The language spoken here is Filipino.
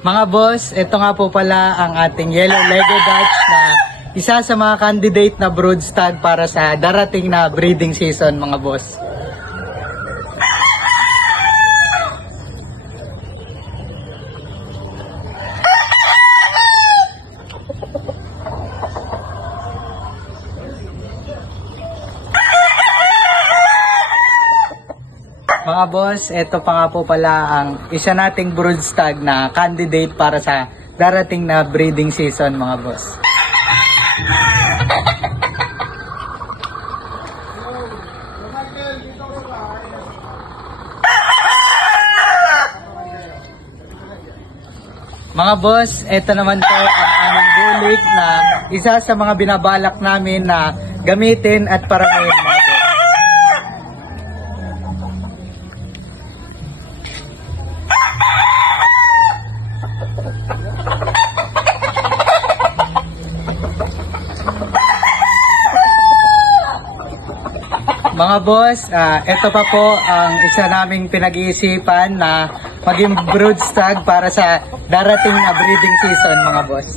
Mga boss, ito nga po pala ang ating Yellow Lego Dutch na isa sa mga candidate na brood stag para sa darating na breeding season, mga boss. Mga boss, ito pa nga po pala ang isa nating brood stag na candidate para sa darating na breeding season, mga boss. Mga boss, ito naman po ang aming bulik na isa sa mga binabalak namin na gamitin at paramihin, mga boss. Mga boss, ito pa po ang isa naming pinag-iisipan na maging brood stag para sa darating na breeding season, mga boss.